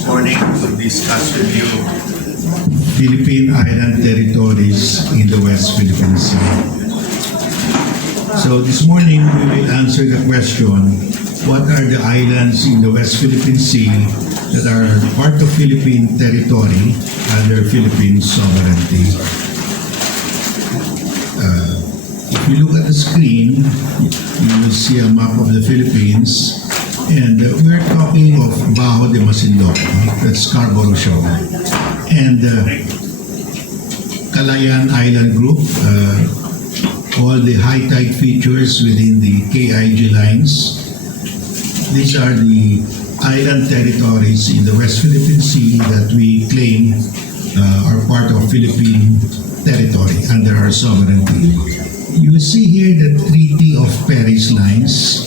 this morning to discuss with you Philippine island territories in the West Philippine Sea. So this morning we will answer the question, what are the islands in the West Philippine Sea that are part of Philippine territory under Philippine sovereignty? If you look at the screen, you will see a map of the Philippines. And we're talking of Bajo de Masinloc, that's Scarborough Shoal, and Calayan Island Group, all the high tide features within the KIG lines. These are the island territories in the West Philippine Sea that we claim are part of Philippine territory under our sovereignty. You will see here the Treaty of Paris lines.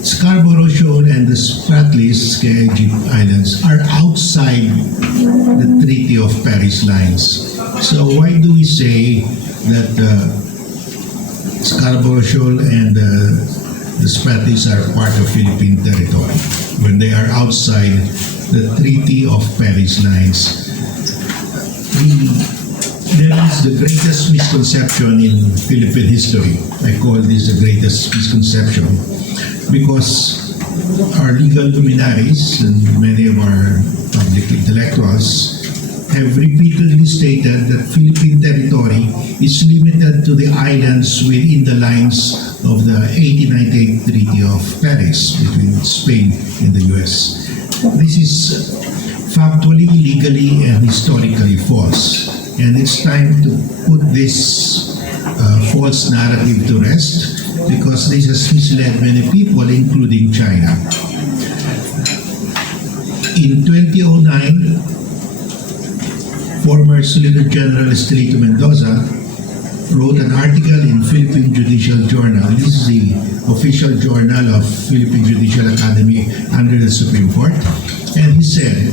Scarborough Shoal and the Spratlys KIG Islands are outside the Treaty of Paris lines. So why do we say that Scarborough Shoal and the Spratlys are part of Philippine territory when they are outside the Treaty of Paris lines? There is the greatest misconception in Philippine history. I call this the greatest misconception, because our legal luminaries and many of our public intellectuals have repeatedly stated that Philippine territory is limited to the islands within the lines of the 1898 Treaty of Paris between Spain and the US. This is factually, legally, and historically false. And it's time to put this false narrative to rest, because this has misled many people, including China. In 2009, former Solicitor General Estrito Mendoza wrote an article in Philippine Judicial Journal. This is the official journal of Philippine Judicial Academy under the Supreme Court. And he said,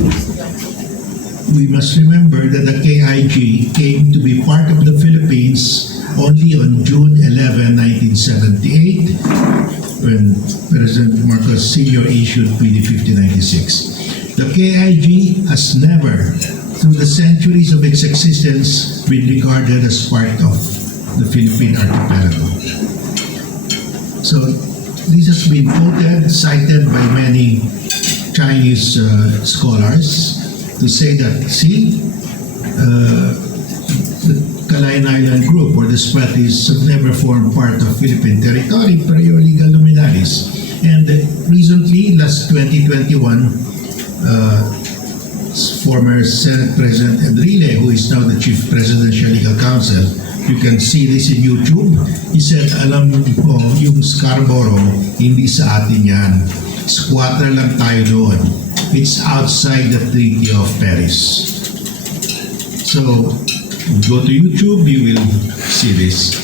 we must remember that the KIG came to be part of the Philippines only on June 11, 1978, when President Marcos Sr. issued PD 5096. The KIG has never, through the centuries of its existence, been regarded as part of the Philippine archipelago. So this has been quoted, cited by many Chinese scholars to say that, see, the Calayan Island Group or the Spratlys have never formed part of Philippine territory per your legal luminaries. And recently, last 2021, former Senate President Enrile, who is now the Chief Presidential Legal Counsel, you can see this in YouTube, he said, alam ko, yung Scarborough, hindi sa atin yan. Squatter lang tayo doon. It's outside the Treaty of Paris. So, go to YouTube, you will see this.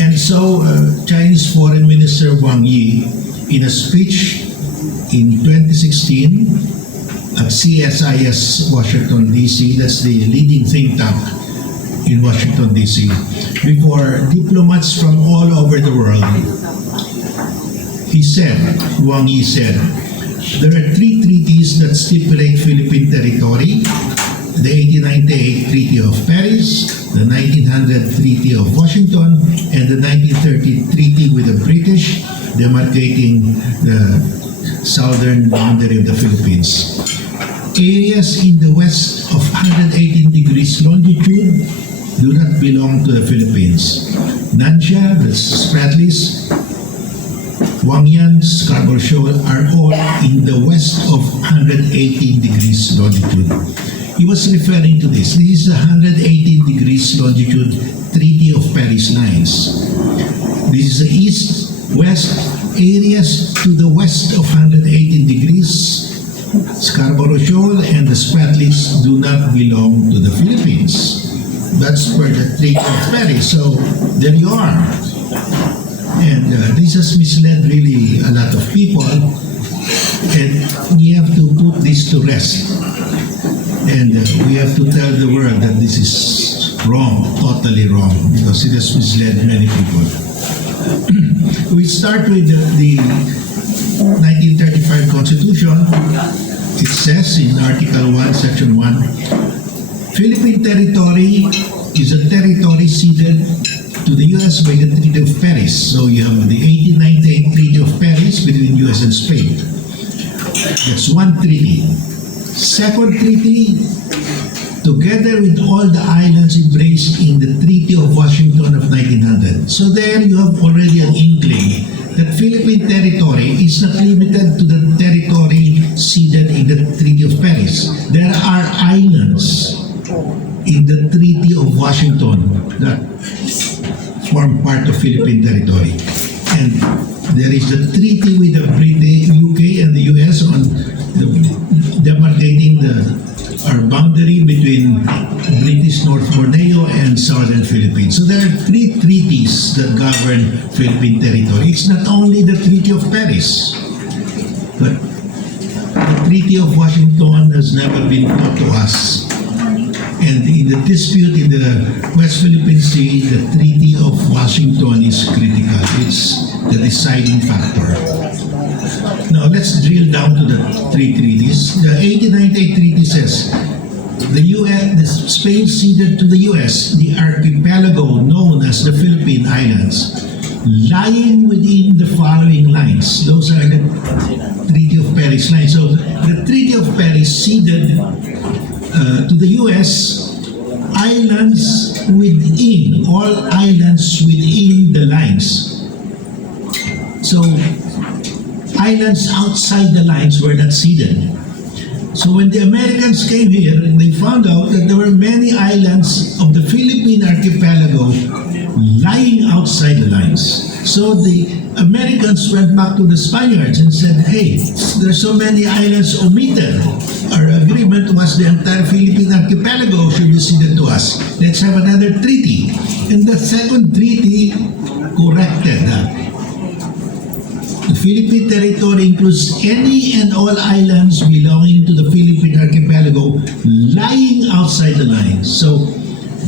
And so, Chinese Foreign Minister Wang Yi, in a speech in 2016 at CSIS Washington, D.C., that's the leading think tank in Washington, D.C., before diplomats from all over the world, he said, Wang Yi said, there are three treaties that stipulate Philippine territory: the 1898 Treaty of Paris, the 1900 Treaty of Washington, and the 1930 Treaty with the British, demarcating the southern boundary of the Philippines. Areas in the west of 118 degrees longitude do not belong to the Philippines. Nansha, that's Spratlys, Wangyan, Scarborough Shoal are all in the west of 118 degrees longitude. He was referring to this. This is the 118 degrees longitude Treaty of Paris lines. This is the east-west areas to the west of 118 degrees. Scarborough Shoal and the Spratlys do not belong to the Philippines. That's per the Treaty of Paris. So there you are. And this has misled really a lot of people, and we have to put this to rest. And we have to tell the world that this is wrong, totally wrong, because it has misled many people. We start with the 1935 Constitution, it says in Article 1, Section 1, Philippine territory is a territory ceded to the U.S. by the Treaty of Paris. So you have the 1898 Treaty of Paris between U.S. and Spain. That's one treaty. Second treaty, together with all the islands embraced in the Treaty of Washington of 1900. So there you have already an inkling that Philippine territory is not limited to the territory ceded in the Treaty of Paris. There are islands in the Treaty of Washington that form part of Philippine territory. And there is a treaty with the British, UK and the US on demarcating our boundary between British North Borneo and Southern Philippines. So there are three treaties that govern Philippine territory. It's not only the Treaty of Paris, but the Treaty of Washington has never been taught to us. And in the dispute in the West Philippine Sea, the Treaty of Washington is critical. It's the deciding factor. Now let's drill down to the three treaties. The 1898 treaty says Spain ceded to the U.S. the archipelago known as the Philippine Islands, lying within the following lines. Those are the Treaty of Paris lines. So the Treaty of Paris ceded to the U.S. islands within, all islands within the lines. So islands outside the lines were not ceded. So when the Americans came here, they found out that there were many islands of the Philippine archipelago lying outside the lines. So the Americans went back to the Spaniards and said, hey, there's so many islands omitted. Our agreement was the entire Philippine archipelago should be ceded to us. Let's have another treaty. And the second treaty corrected that. The Philippine territory includes any and all islands belonging to the Philippine archipelago lying outside the lines. So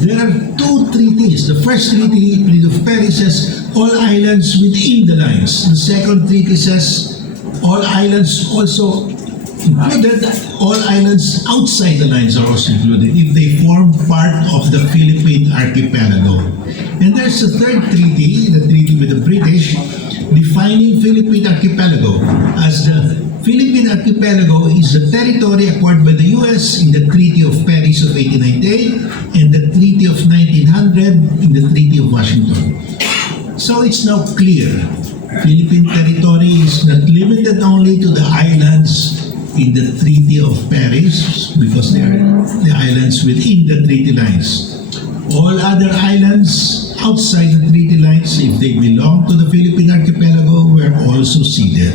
there are two treaties. The first treaty, Treaty of Paris, says all islands within the lines. The second treaty says all islands also included, all islands outside the lines are also included if they form part of the Philippine archipelago. And there's a third treaty, the treaty with the British, defining Philippine archipelago as the Philippine archipelago is the territory acquired by the U.S. in the Treaty of Paris of 1898 and the Treaty of 1900 in the Treaty of Washington. So it's now clear, Philippine territory is not limited only to the islands in the Treaty of Paris because they are the islands within the treaty lines. All other islands outside the treaty lines, if they belong to the Philippine archipelago, were also ceded.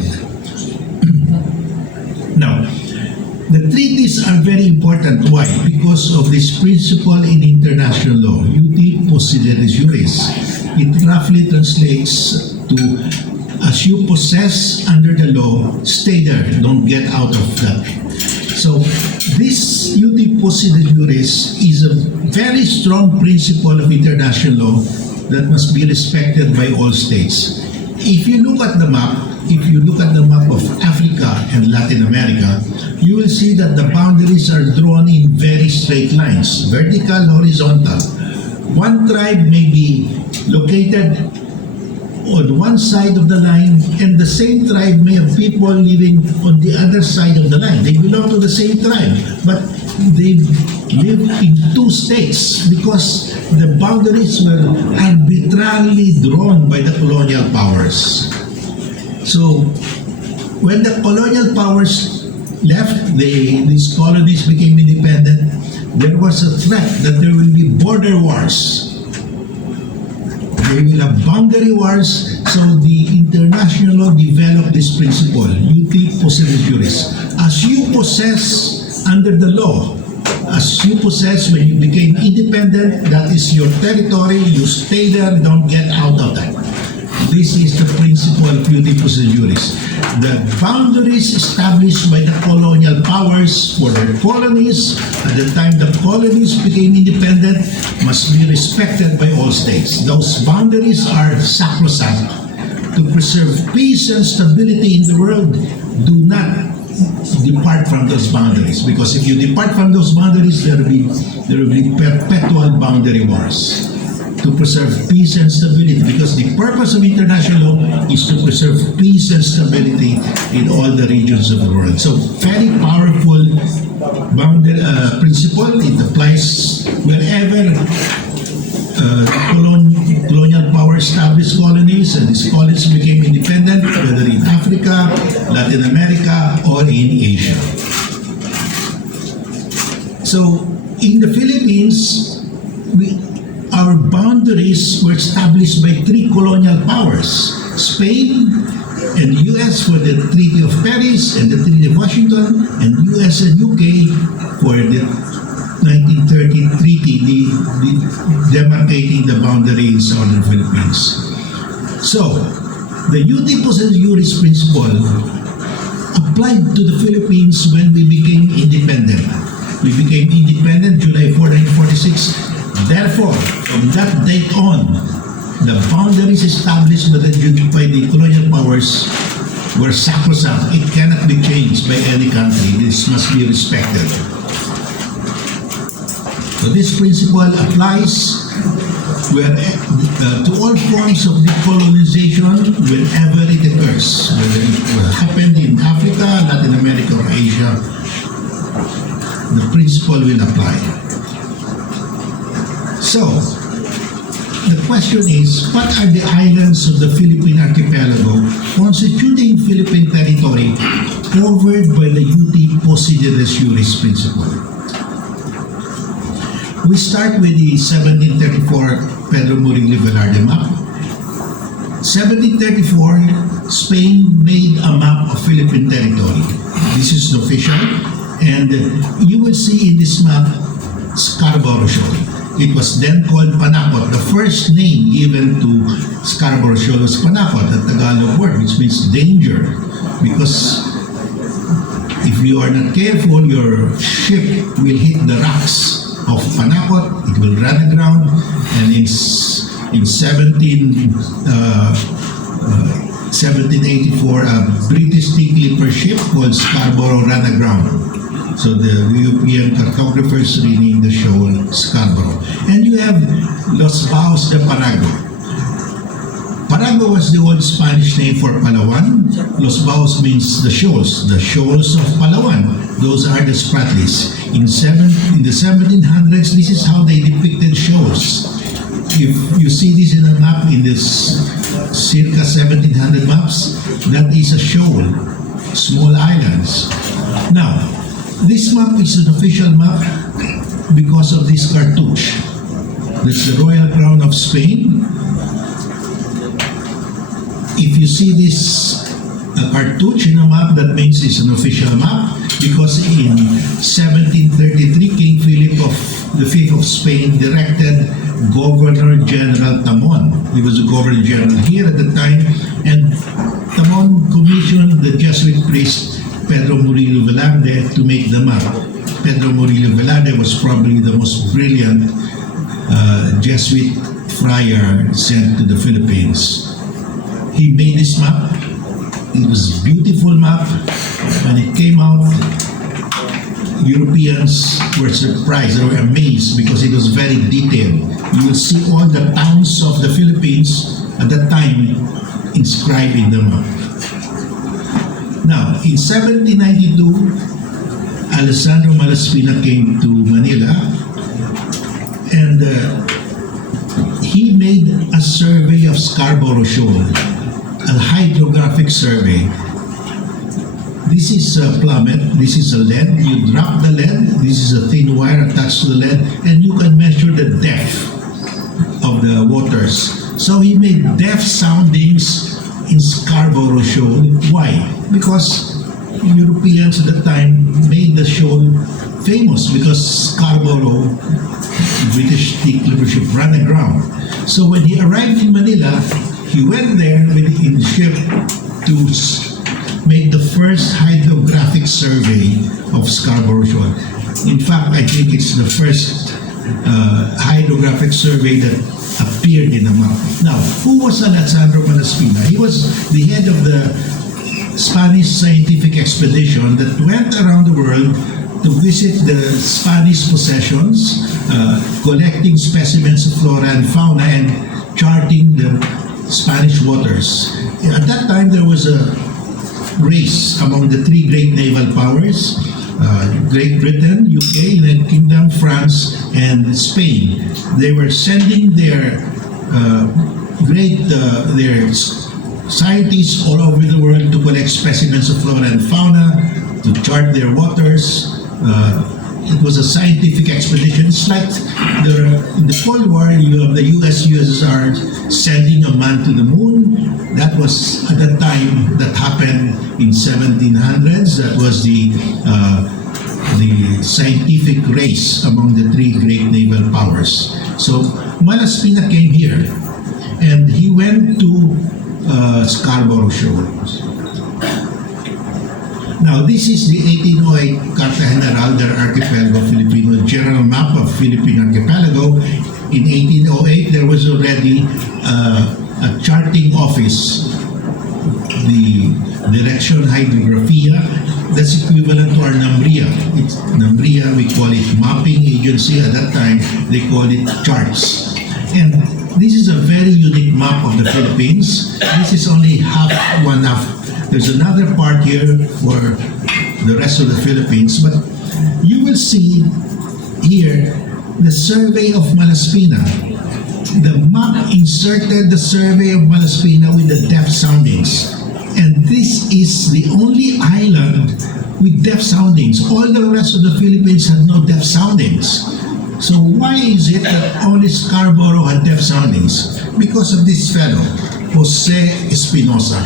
Now, the treaties are very important. Why? Because of this principle in international law, uti possidetis juris. It roughly translates to, as you possess under the law, stay there, don't get out of that. So this uti possidetis juris is a very strong principle of international law that must be respected by all states. If you look at the map, of Africa and Latin America, you will see that the boundaries are drawn in very straight lines, vertical, horizontal. One tribe may be located on one side of the line, and the same tribe may have people living on the other side of the line. They belong to the same tribe, but they live in two states because the boundaries were arbitrarily drawn by the colonial powers. So when the colonial powers left, these colonies became independent, there was a threat that there will be border wars. There will have boundary wars, so the international law developed this principle, uti possidetis juris. As you possess under the law, as you possess when you became independent, that is your territory, you stay there, don't get out of that. This is the principle of uti possidetis juris. The boundaries established by the colonial powers for their colonies at the time the colonies became independent must be respected by all states. Those boundaries are sacrosanct. to preserve peace and stability in the world, do not depart from those boundaries. Because if you depart from those boundaries, there will be perpetual boundary wars. To preserve peace and stability, because the purpose of international law is to preserve peace and stability in all the regions of the world. So, very powerful boundary principle. It applies wherever colonial power established colonies, and these colonies became independent, whether in Africa, Latin America, or in Asia. So, in the Philippines, our boundaries were established by three colonial powers: Spain and U.S. for the Treaty of Paris and the Treaty of Washington, and U.S. and U.K. for the 1930 treaty, demarcating the boundary in southern Philippines. So, the Uti Possessor Juris principle applied to the Philippines when we became independent. We became independent July 4, 1946. Therefore, from that date on, the boundaries established by the colonial powers were sacrosanct. It cannot be changed by any country. This must be respected. So this principle applies to all forms of decolonization whenever it occurs, whether it happened in Africa, Latin America, or Asia. The principle will apply. So, the question is, what are the islands of the Philippine archipelago constituting Philippine territory covered by the Uti Possederis Juris principle? We start with the 1734 Pedro Murillo Velarde map. 1734, Spain made a map of Philippine territory. This is official, and you will see in this map Scarborough Shoal. It was then called Panakot. The first name given to Scarborough Shoal was Panakot, a Tagalog word, which means danger. Because if you are not careful, your ship will hit the rocks of Panakot, it will run aground, and in 1784, a British clipper ship called Scarborough ran aground. So the European cartographers renamed the shoal Scarborough. And you have Los Baos de Parago. Parago was the old Spanish name for Palawan. Los Baos means the shoals of Palawan. Those are the Spratlys. In the 1700s, this is how they depicted shoals. If you see this in a map in this circa 1700 maps, that is a shoal, small islands. Now, this map is an official map because of this cartouche. That's the Royal Crown of Spain. If you see this cartouche in a map, that means it's an official map, because in 1733, King Philip V of Spain directed Governor General Tamon. He was the Governor General here at the time, and Tamon commissioned the Jesuit priest Pedro Murillo Velarde to make the map. Pedro Murillo Velarde was probably the most brilliant Jesuit friar sent to the Philippines. He made this map. It was a beautiful map. When it came out, Europeans were surprised, they were amazed because it was very detailed. You will see all the towns of the Philippines at that time inscribed in the map. Now, in 1792, Alessandro Malaspina came to Manila, and he made a survey of Scarborough Shoal, a hydrographic survey. This is a plummet, this is a lead, you drop the lead, this is a thin wire attached to the lead, and you can measure the depth of the waters. So he made depth soundings in Scarborough Shoal. Why? Because Europeans at the time made the shoal famous, because Scarborough, British clipper ship, ran aground. So when he arrived in Manila, he went there in the ship to make the first hydrographic survey of Scarborough Shoal. In fact, I think it's the first hydrographic survey that appeared in the map. Now, who was Alessandro Malaspina? He was the head of the Spanish scientific expedition that went around the world to visit the Spanish possessions, collecting specimens of flora and fauna and charting the Spanish waters. At that time, there was a race among the three great naval powers, Great Britain, UK, United Kingdom, France, and Spain. They were sending their their scientists all over the world to collect specimens of flora and fauna, to chart their waters. It was a scientific expedition. It's like in the Cold War, you have the US, USSR sending a man to the moon. That was at that time, that happened in 1700s. That was the scientific race among the three great naval powers. So Malaspina came here, and he went to Scarborough Shoal. Now, this is the 1808 Carta General del Archipelago Filipino, general map of Philippine archipelago. In 1808, there was already a charting office, the Direction Hydrographia. That's equivalent to our NAMRIA. NAMRIA, we call it mapping agency. At that time, they called it charts. And this is a very unique map of the Philippines. This is only one half. There's another part here for the rest of the Philippines, but you will see here the survey of Malaspina. The map inserted the survey of Malaspina with the depth soundings. And this is the only island with depth soundings. All the rest of the Philippines had no depth soundings. So why is it that only Scarborough had depth soundings? Because of this fellow, Jose Espinosa.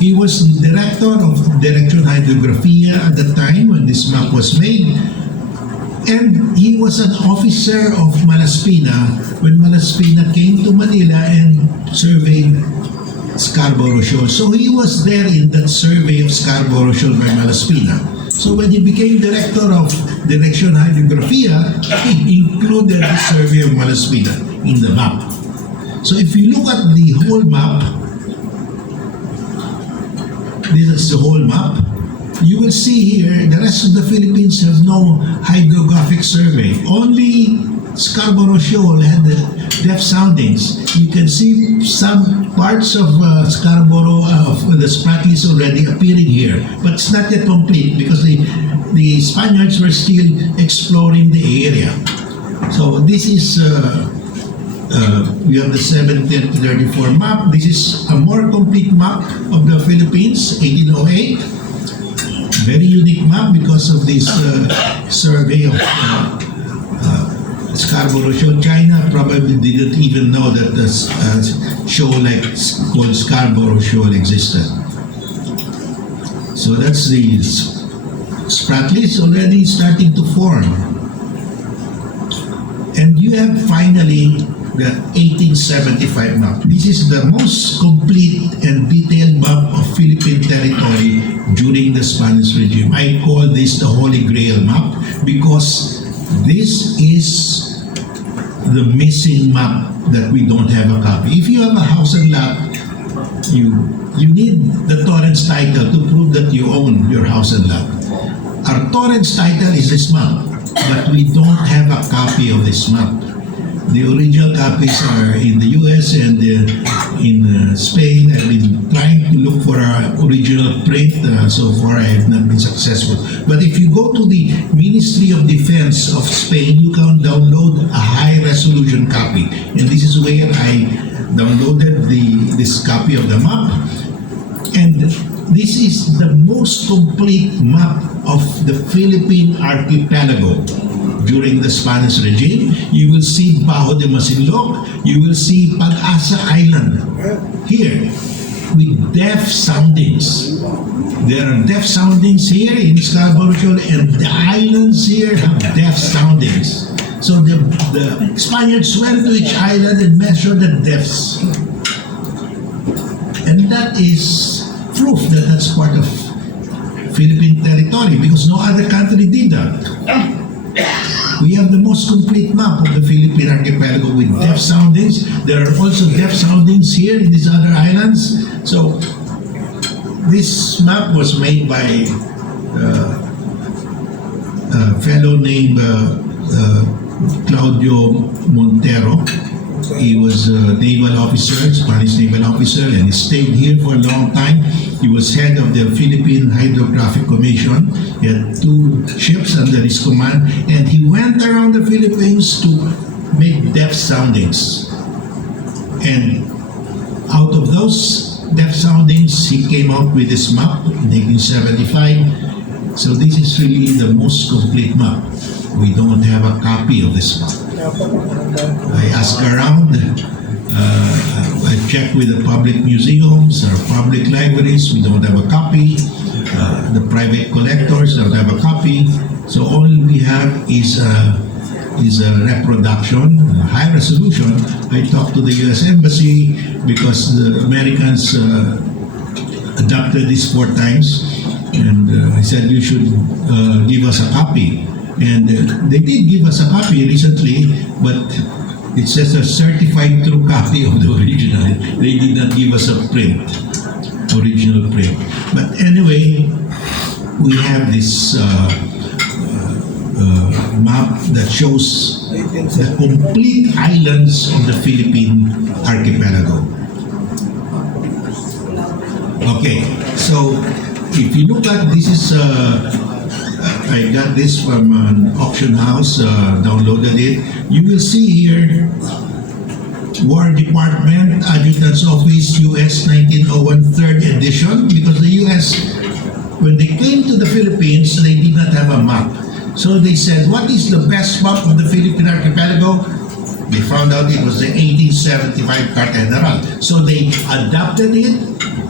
He was the director of Direction Hydrographia at the time when this map was made. And he was an officer of Malaspina when Malaspina came to Manila and surveyed Scarborough Shoal. So he was there in that survey of Scarborough Shoal by Malaspina. So when he became director of Direction Hydrographia, he included the survey of Malaspina in the map. So if you look at the whole map, this is the whole map. You will see here, the rest of the Philippines have no hydrographic survey. Only Scarborough Shoal had the depth soundings. You can see some parts of Scarborough, of the Spratlys already appearing here. But it's not yet complete because the Spaniards were still exploring the area. So this is, we have the 1734 map. This is a more complete map of the Philippines, 1808. Very unique map because of this survey of Scarborough Shoal. China probably didn't even know that the shoal called Scarborough Shoal existed. So that's the Spratlys already starting to form. And you have finally the 1875 map. This is the most complete and detailed map of Philippine territory during the Spanish regime. I call this the Holy Grail map because this is the missing map that we don't have a copy. If you have a house and lot, you need the Torrens title to prove that you own your house and lot. Our Torrens title is this map, but we don't have a copy of this map. The original copies are in the US and in Spain. I've been trying to look for our original print. So far, I have not been successful. But if you go to the Ministry of Defense of Spain, you can download a high-resolution copy. And this is where I downloaded this copy of the map. And this is the most complete map of the Philippine archipelago during the Spanish regime. You will see Bajo de Masinloc, you will see Pag-asa Island here with depth soundings. There are depth soundings here in Scarborough Shoal, and the islands here have depth soundings. So the Spaniards went to each island and measured the depths. And that is proof that that's part of Philippine territory because no other country did that. We have the most complete map of the Philippine archipelago with depth soundings. There are also depth soundings here in these other islands. So this map was made by a fellow named Claudio Montero. He was a naval officer, Spanish naval officer, and he stayed here for a long time. He was head of the Philippine Hydrographic Commission. He had 2 ships under his command, and he went around the Philippines to make depth soundings. And out of those depth soundings, he came out with this map in 1875. So this is really the most complete map. We don't have a copy of this map. I asked around, I checked with the public museums or public libraries, we don't have a copy. The private collectors don't have a copy. So all we have is a reproduction, high resolution. I talked to the US Embassy because the Americans adopted this 4 times, and I said you should give us a copy. And they did give us a copy recently, but it says a certified true copy of the original. They did not give us a original print. But anyway, we have this map that shows the complete islands of the Philippine archipelago. Okay, so if you look at this is I got this from an auction house, downloaded it. You will see here, War Department, Adjutant's Office, US 1901 3rd edition, because the US, when they came to the Philippines, they did not have a map. So they said, what is the best map of the Philippine archipelago? They found out it was the 1875 Carta General. So they adapted it,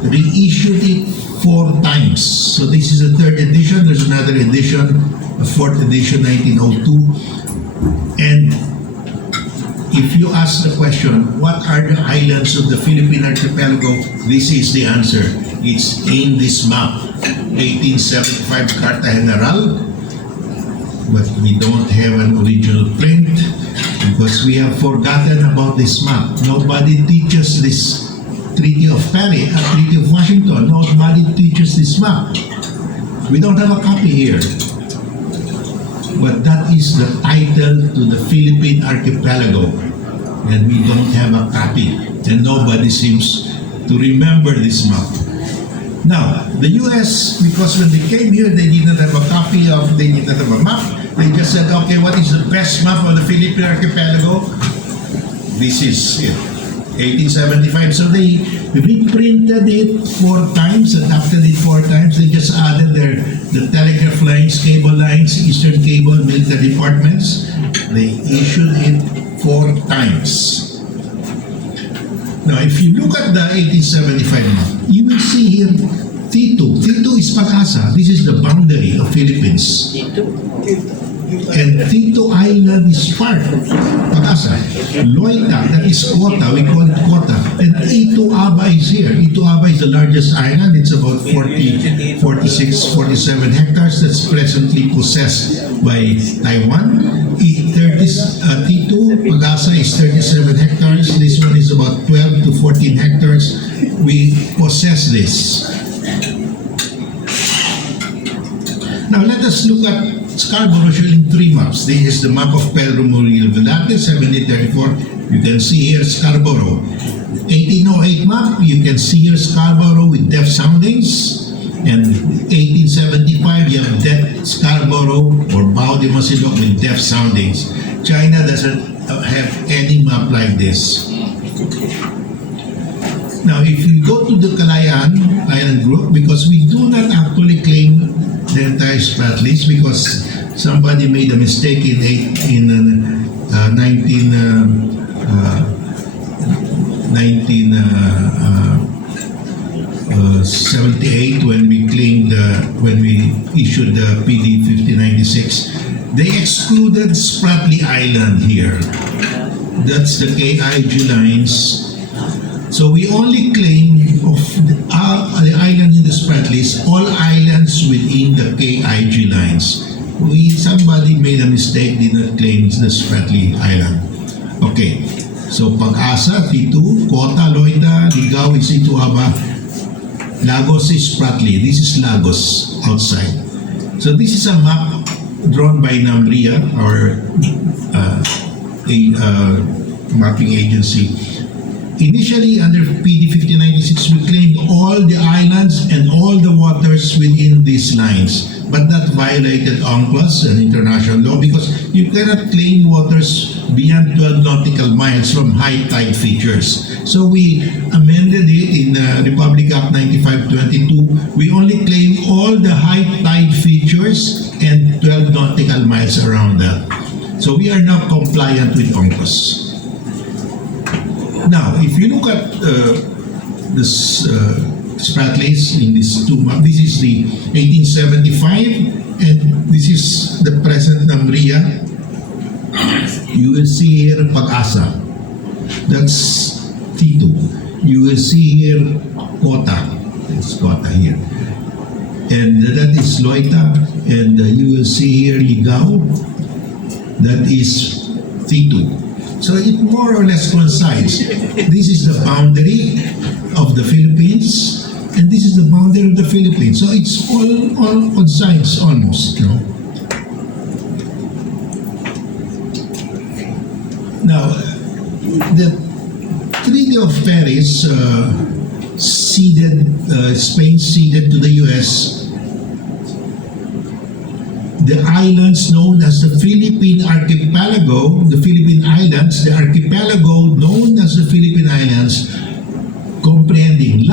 reissued it 4 times. So this is the 3rd edition. There's another edition, a 4th edition, 1902. And if you ask the question, what are the islands of the Philippine archipelago? This is the answer. It's in this map, 1875 Carta General. But we don't have an original print because we have forgotten about this map. Nobody teaches this Treaty of Paris, Treaty of Washington. Nobody teaches this map. We don't have a copy here. But that is the title to the Philippine archipelago. And we don't have a copy. And nobody seems to remember this map. Now, the US, because when they came here, they did not have a copy of, they did not have a map. They just said, okay, what is the best map of the Philippine archipelago? This is it. 1875. So they reprinted it 4 times, adapted it 4 times. They just added the telegraph lines, cable lines, Eastern Cable, military departments. They issued it 4 times. Now, if you look at the 1875 map, you will see here T2. T2 is Pag-asa. This is the boundary of Philippines. And Tito Island is part of Pag-asa. Loita, that is Kota, we call it Kota. And Itu Aba is here. Itu Aba is the largest island. It's about 46, 47 hectares. That's presently possessed by Taiwan. Tito, Pag-asa is 37 hectares. This one is about 12 to 14 hectares. We possess this. Now let us look at Scarborough showing 3 maps. This is the map of Pedro Murillo Velázquez, 1734. You can see here Scarborough. 1808 map, you can see here Scarborough with depth soundings. And 1875, you have depth Scarborough or Bao de Masinloc with depth soundings. China doesn't have any map like this. Now, if you go to the Kalayaan Island Group, because we do not actually claim the entire Spratlys because somebody made a mistake in 1978 when we claimed when we issued the PD 5096. They excluded Spratly Island here. That's the KIG lines. So we only claim of the island in the Spratlys, all islands within the KIG lines. somebody made a mistake, did not claim the Spratly Island. Okay. So Pag-asa, T2, Kota, Loita, Ligao is Ituaba, Lagos is Spratly. This is Lagos outside. So this is a map drawn by NAMRIA, or mapping agency. Initially, under PD 5096, we claimed all the islands and all the waters within these lines. But that violated UNCLOS and international law, because you cannot claim waters beyond 12 nautical miles from high tide features. So we amended it in Republic Act 9522. We only claim all the high tide features and 12 nautical miles around that. So we are now compliant with UNCLOS. Now, if you look at this Spratlys in these two maps, this is the 1875 and this is the present NAMRIA. You will see here Pag-asa. That's T2. You will see here Kota. It's Kota here. And that is Loita. And you will see here Ligao. That is T2. So it more or less coincides. This is the boundary of the Philippines, and this is the boundary of the Philippines. So it's all coincides almost. You know? Now, the Treaty of Paris Spain ceded to the U.S. the islands known as the Philippine Archipelago, the Philippine Islands, the archipelago known as the Philippine Islands, comprehending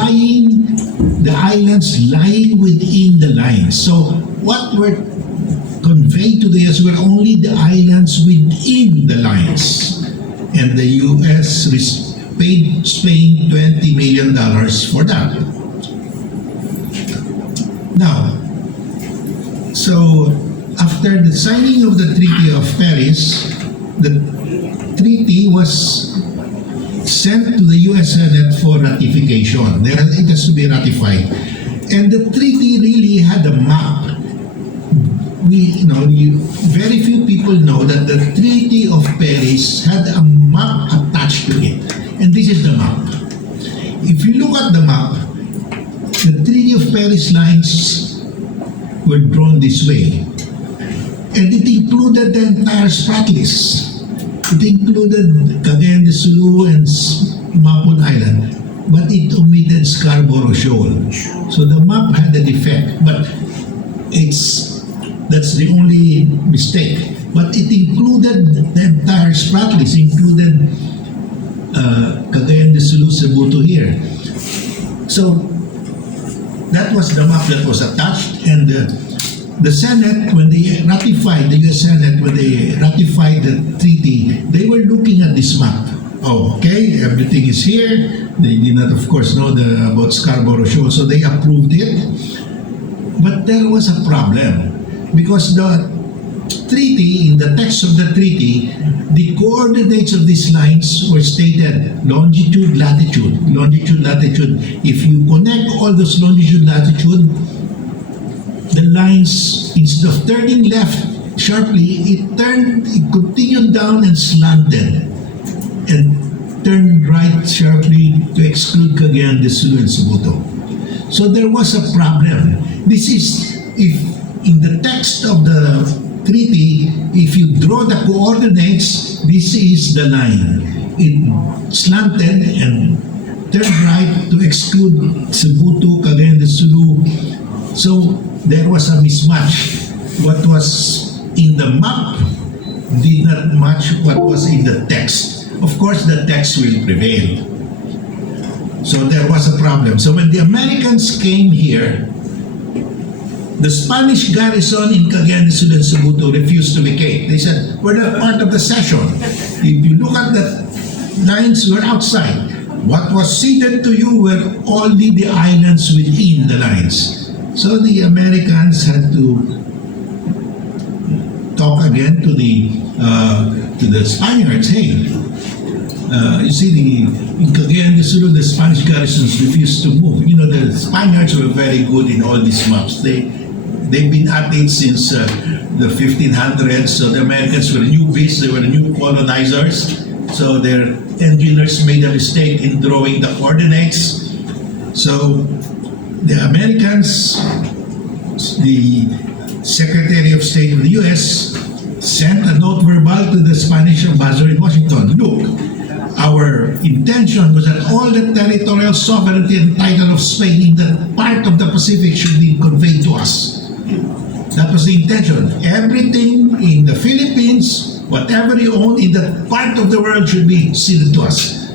the islands lying within the lines. So what were conveyed to the US were only the islands within the lines. And the US paid Spain $20 million for that. Now, so after the signing of the Treaty of Paris, the treaty was sent to the U.S. Senate for ratification. It has to be ratified. And the treaty really had a map. Very few people know that the Treaty of Paris had a map attached to it. And this is the map. If you look at the map, the Treaty of Paris lines were drawn this way. And it included the entire Spratlys. It included Cagayan de Sulu and Mapon Island, but it omitted Scarborough Shoal. So the map had a defect, but that's the only mistake. But it included the entire Spratlys, included Cagayan de Sulu, Cebuto here. So that was the map that was attached, and the Senate, when they ratified, the U.S. Senate, when they ratified the treaty, they were looking at this map. Oh, okay, everything is here. They did not, of course, know about Scarborough Shoal, so they approved it. But there was a problem, because the treaty, in the text of the treaty, the coordinates of these lines were stated longitude, latitude, longitude, latitude. If you connect all those longitude, latitude, the lines, instead of turning left sharply, it continued down and slanted and turned right sharply to exclude Cagayan de Sulu and Cebuto. So there was a problem. This is, if in the text of the treaty, if you draw the coordinates, this is the line. It slanted and turned right to exclude Cebuto, Cagayan de Sulu. So there was a mismatch. What was in the map did not match what was in the text. Of course, the text will prevail. So there was a problem. So when the Americans came here, the Spanish garrison in Cagayan de Sulu and Cebuto refused to vacate. They said, we're not part of the cession. If you look at the lines, we're outside. What was ceded to you were only the islands within the lines. So the Americans had to talk again to the Spaniards. Hey, you see, in Cagayan de Sulu, the Spanish garrisons refused to move. You know, the Spaniards were very good in all these maps. They They've been at it since the 1500s. So the Americans were newbies, they were new colonizers. So their engineers made a mistake in drawing the coordinates. So the Americans, the Secretary of State of the U.S. sent a note verbal to the Spanish ambassador in Washington. Look, our intention was that all the territorial sovereignty and title of Spain in that part of the Pacific should be conveyed to us. That was the intention. Everything in the Philippines, whatever you own in that part of the world should be ceded to us.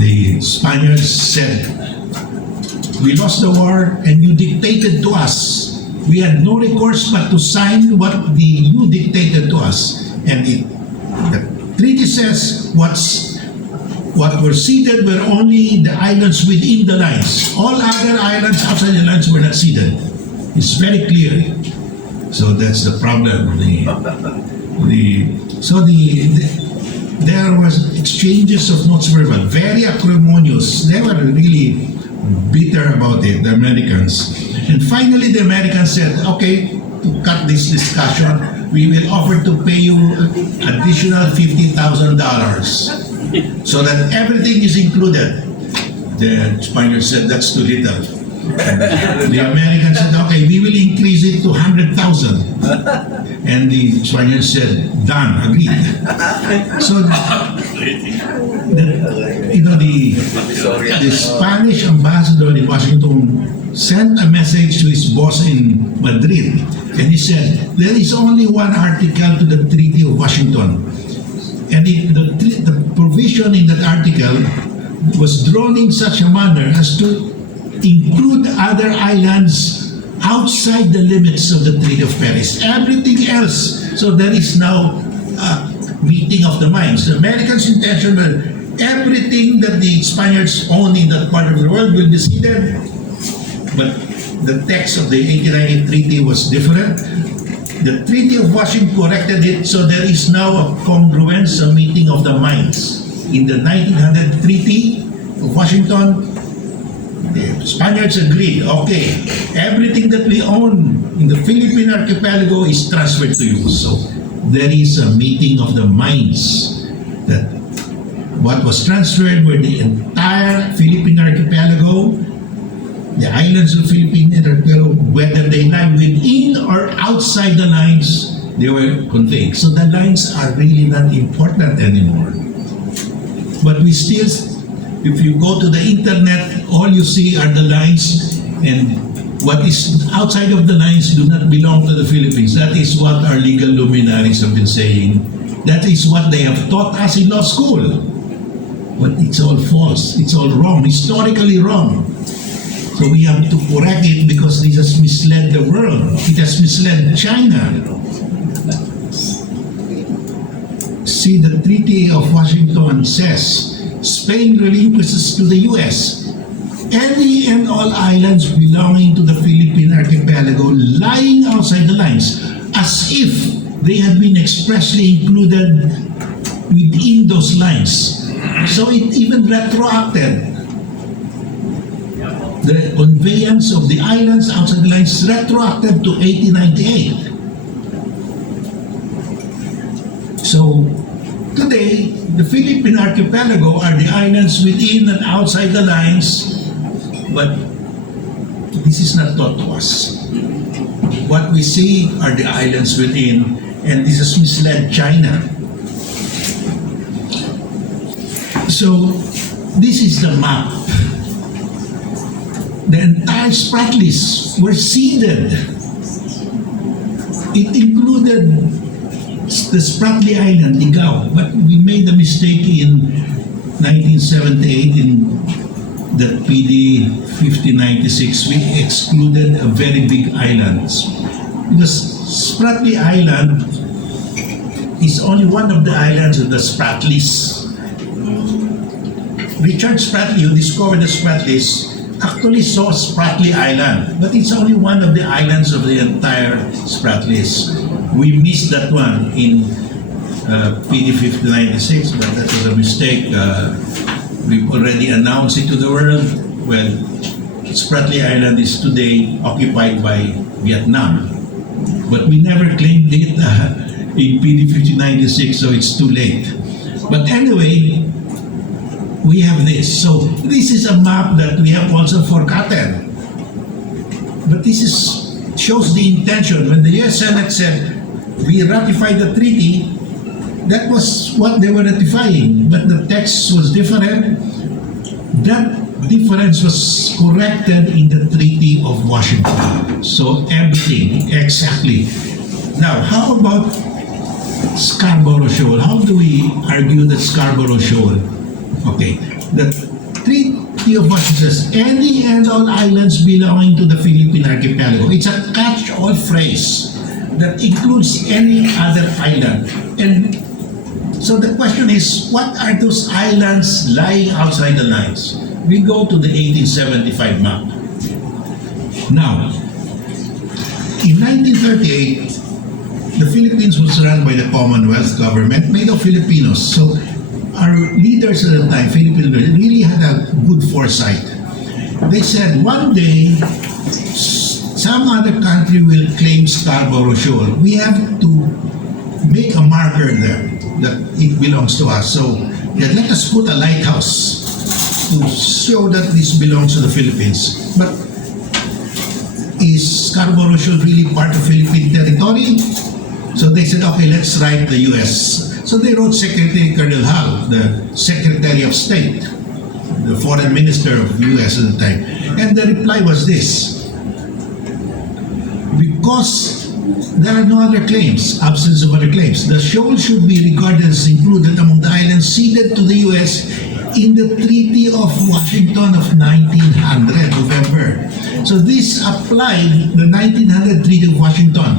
The Spaniards said, we lost the war and you dictated to us. We had no recourse but to sign what you dictated to us. And the treaty says what were ceded were only the islands within the lines. All other islands outside the lines were not ceded. It's very clear. So that's the problem. There was exchanges of notes verbal, very acrimonious. They were really bitter about it, the Americans. And finally, the Americans said, okay, to cut this discussion, we will offer to pay you additional $50,000 so that everything is included. The Spaniards said, that's too little. The Americans said, okay, we will increase it to 100,000. And the Spaniards said, done, agreed. So, the Spanish ambassador in Washington sent a message to his boss in Madrid. And he said, there is only one article to the Treaty of Washington. And the provision in that article was drawn in such a manner as to include other islands outside the limits of the Treaty of Paris. Everything else. So there is now a meeting of the minds. The Americans' intention was everything that the Spaniards own in that part of the world will be ceded. But the text of the 1890 treaty was different. The Treaty of Washington corrected it, so there is now a congruence, a meeting of the minds. In the 1900 Treaty of Washington, the Spaniards agreed, okay, everything that we own in the Philippine archipelago is transferred to you. So there is a meeting of the minds that what was transferred were the entire Philippine archipelago, the islands of Philippine archipelago, whether they lie within or outside the lines, they were conveyed. So the lines are really not important anymore. But we still, if you go to the internet, all you see are the lines, and what is outside of the lines do not belong to the Philippines. That is what our legal luminaries have been saying. That is what they have taught us in law school. But it's all false. It's all wrong, historically wrong. So we have to correct it because this has misled the world. It has misled China. See, the Treaty of Washington says, Spain relinquishes to the U.S. any and all islands belonging to the Philippine archipelago lying outside the lines, as if they had been expressly included within those lines. So it even retroacted. The conveyance of the islands outside the lines retroacted to 1898. So today, the Philippine archipelago are the islands within and outside the lines, but this is not taught to us. What we see are the islands within, and this has misled China. So this is the map. The entire Spratlys were ceded. It included the Spratly Island, Ligao, but we made a mistake in 1978 in the PD 5096. We excluded a very big island. Because Spratly Island is only one of the islands of the Spratlys. Richard Spratley, who discovered the Spratlys, actually saw Spratly Island, but it's only one of the islands of the entire Spratlys. We missed that one in PD 5096, but that was a mistake. We've already announced it to the world. Well, Spratly Island is today occupied by Vietnam. But we never claimed it in PD 1596, so it's too late. But anyway, we have this. So this is a map that we have also forgotten. But this shows the intention. When the US Senate said, we ratified the treaty, that was what they were ratifying. But the text was different. That difference was corrected in the Treaty of Washington. So everything, exactly. Now, how about Scarborough Shoal? How do we argue that Scarborough Shoal? Okay, the Treaty of Washington says any and all islands belonging to the Philippine archipelago. It's a catch-all phrase that includes any other island. And so the question is, what are those islands lying outside the lines? We go to the 1875 map. Now, in 1938, the Philippines was run by the Commonwealth government made of Filipinos. So our leaders at the time, Philippine leaders, really had a good foresight. They said one day some other country will claim Scarborough Shoal. We have to make a marker there that it belongs to us. So let us put a lighthouse to show that this belongs to the Philippines. But is Scarborough Shoal really part of Philippine territory? So they said, okay, let's write the US. So they wrote Secretary Colonel Hull, the Secretary of State, the Foreign Minister of the US at the time. And the reply was this: because there are no other claims, absence of other claims, the shoal should be regarded as included among the islands ceded to the US in the Treaty of Washington of 1900, November. So this applied the 1900 Treaty of Washington,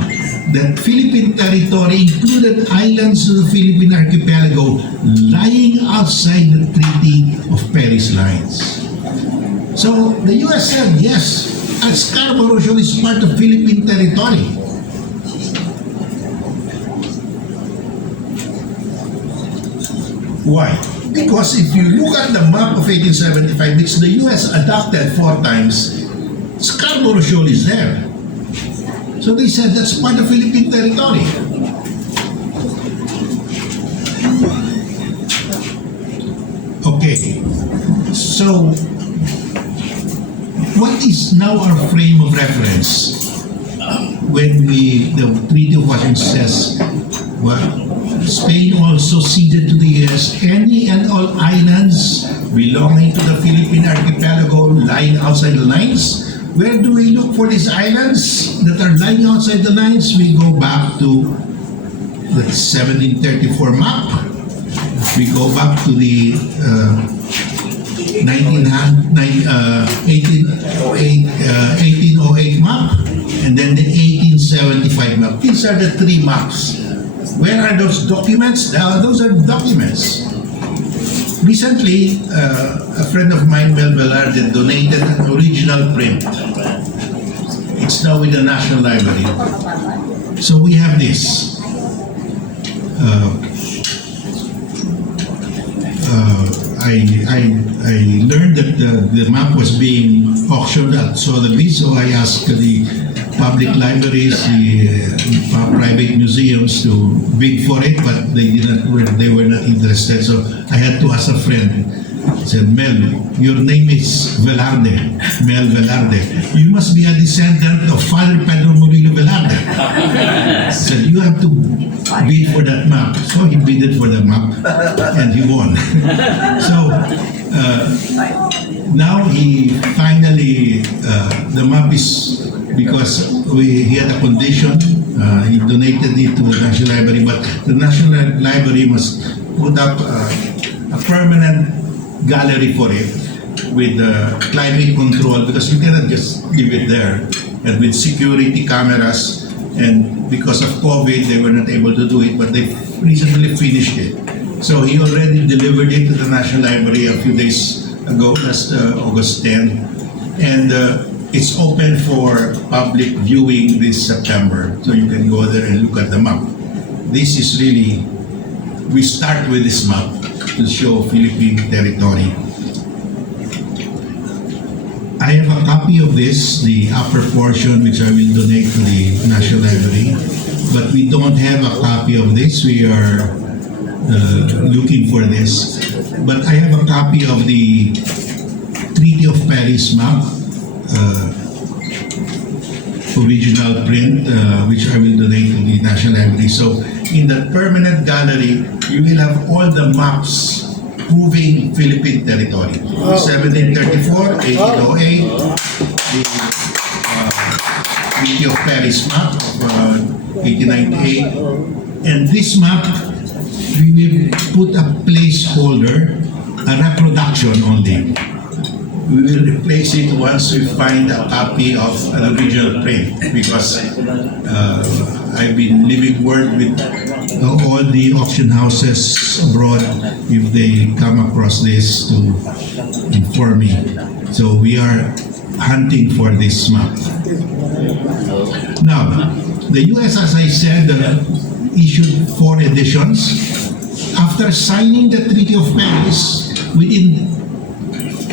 that Philippine territory included islands of the Philippine archipelago lying outside the Treaty of Paris lines. So the US said, yes, Scarborough Shoal is part of Philippine territory. Why? Because if you look at the map of 1875, which the US adopted 4 times, Scarborough Shoal is there. So they said that's part of Philippine territory. Okay, so what is now our frame of reference when the Treaty of Washington says, well, Spain also ceded to the US any and all islands belonging to the Philippine archipelago lying outside the lines? Where do we look for these islands that are lying outside the lines? We go back to the 1734 map. We go back to the 1808 map, and then the 1875 map. These are the 3 maps. Where are those documents? Those are documents. Recently, a friend of mine, Mel Velarde, donated an original print. It's now with the National Library. So we have this. I learned that the map was being auctioned at Sotheby's, so I asked the public libraries, the private museums to bid for it, but they were not interested. So I had to ask a friend. I said, Mel, your name is Velarde, Mel Velarde. You must be a descendant of Father Pedro Murillo Velarde. I said, you have to bid for that map. So he bidded for the map and he won. So now he finally, the map is, because he had a condition, he donated it to the National Library, but the National Library must put up a permanent gallery for it with climate control, because you cannot just leave it there, and with security cameras. And because of COVID, they were not able to do it, but they recently finished it. So he already delivered it to the National Library a few days ago, last August 10, and it's open for public viewing this September, so you can go there and look at the map. This is really, we start with this map to show Philippine territory. I have a copy of this, the upper portion, which I will donate to the National Library. But we don't have a copy of this. We are looking for this. But I have a copy of the Treaty of Paris map, original print, which I will donate to the National Library. So in the permanent gallery, you will have all the maps proving Philippine territory. 1734, 1808, the Treaty of Paris map of 1898. And this map, we will put a placeholder, a reproduction only. We will replace it once we find a copy of an original print, because I've been living word with all the auction houses abroad if they come across this to inform me. So we are hunting for this map. Now, the US, as I said, issued 4 editions. After signing the Treaty of Paris, within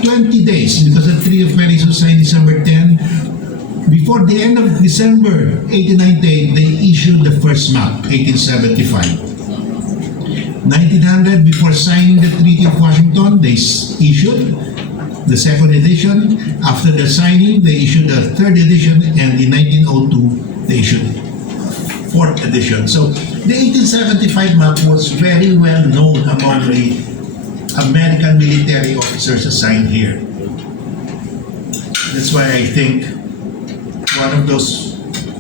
20 days, because the Treaty of Paris was signed December 10, before the end of December 1898, they issued the first map, 1875. 1900, before signing the Treaty of Washington, they issued the second edition. After the signing, they issued the third edition, and in 1902, they issued fourth edition. So the 1875 map was very well known among the American military officers assigned here. That's why I think one of those,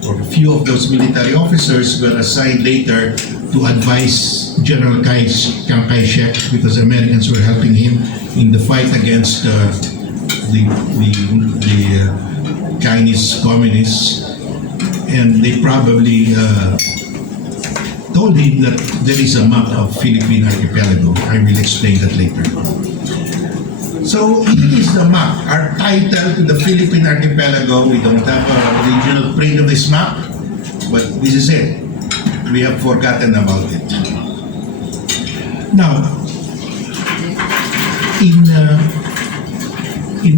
or a few of those military officers were assigned later to advise General Chiang Kai-shek, because Americans were helping him in the fight against the Chinese communists. And they probably told him that there is a map of Philippine archipelago. I will explain that later. So it is the map, our title to the Philippine archipelago. We don't have an original print of this map, but this is it. We have forgotten about it. Now, in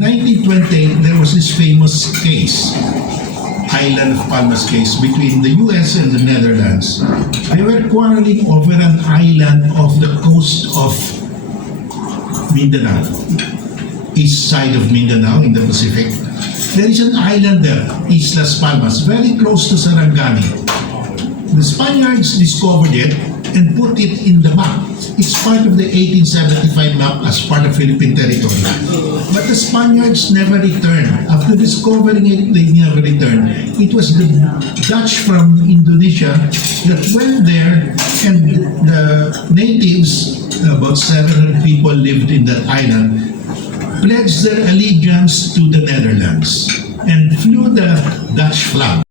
1928, there was this famous case, Island of Palmas case, between the US and the Netherlands. They were quarreling over an island off the coast of Mindanao, east side of Mindanao in the Pacific. There is an island there, Islas Palmas, very close to Sarangani. The Spaniards discovered it and put it in the map. It's part of the 1875 map as part of Philippine territory. But the Spaniards never returned. After discovering it, they never returned. It was the Dutch from Indonesia that went there, and the natives, about 700 people lived in that island, pledged their allegiance to the Netherlands and flew the Dutch flag.